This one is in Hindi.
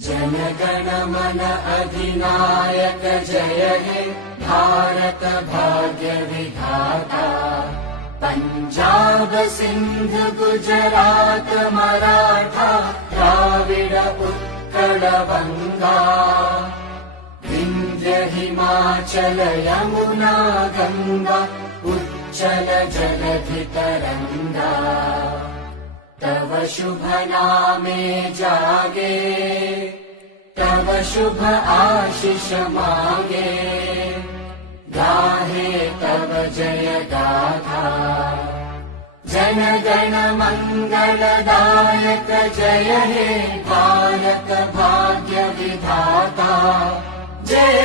जनगण मन अधिनायक जय हे भारत भाग्य विधाता। पंजाब सिंध गुजरात मराठा द्राविड उत्कल बंगा। विंध्य हिमाचल यमुना गंगा उच्चल जलधि तरंगा। तव शुभ नामे जागे तव शुभ आशीष मांगे। गाहे तव जय गाथा जन गण मंगलदायक जय हे भारत भाग्य विधाता। जय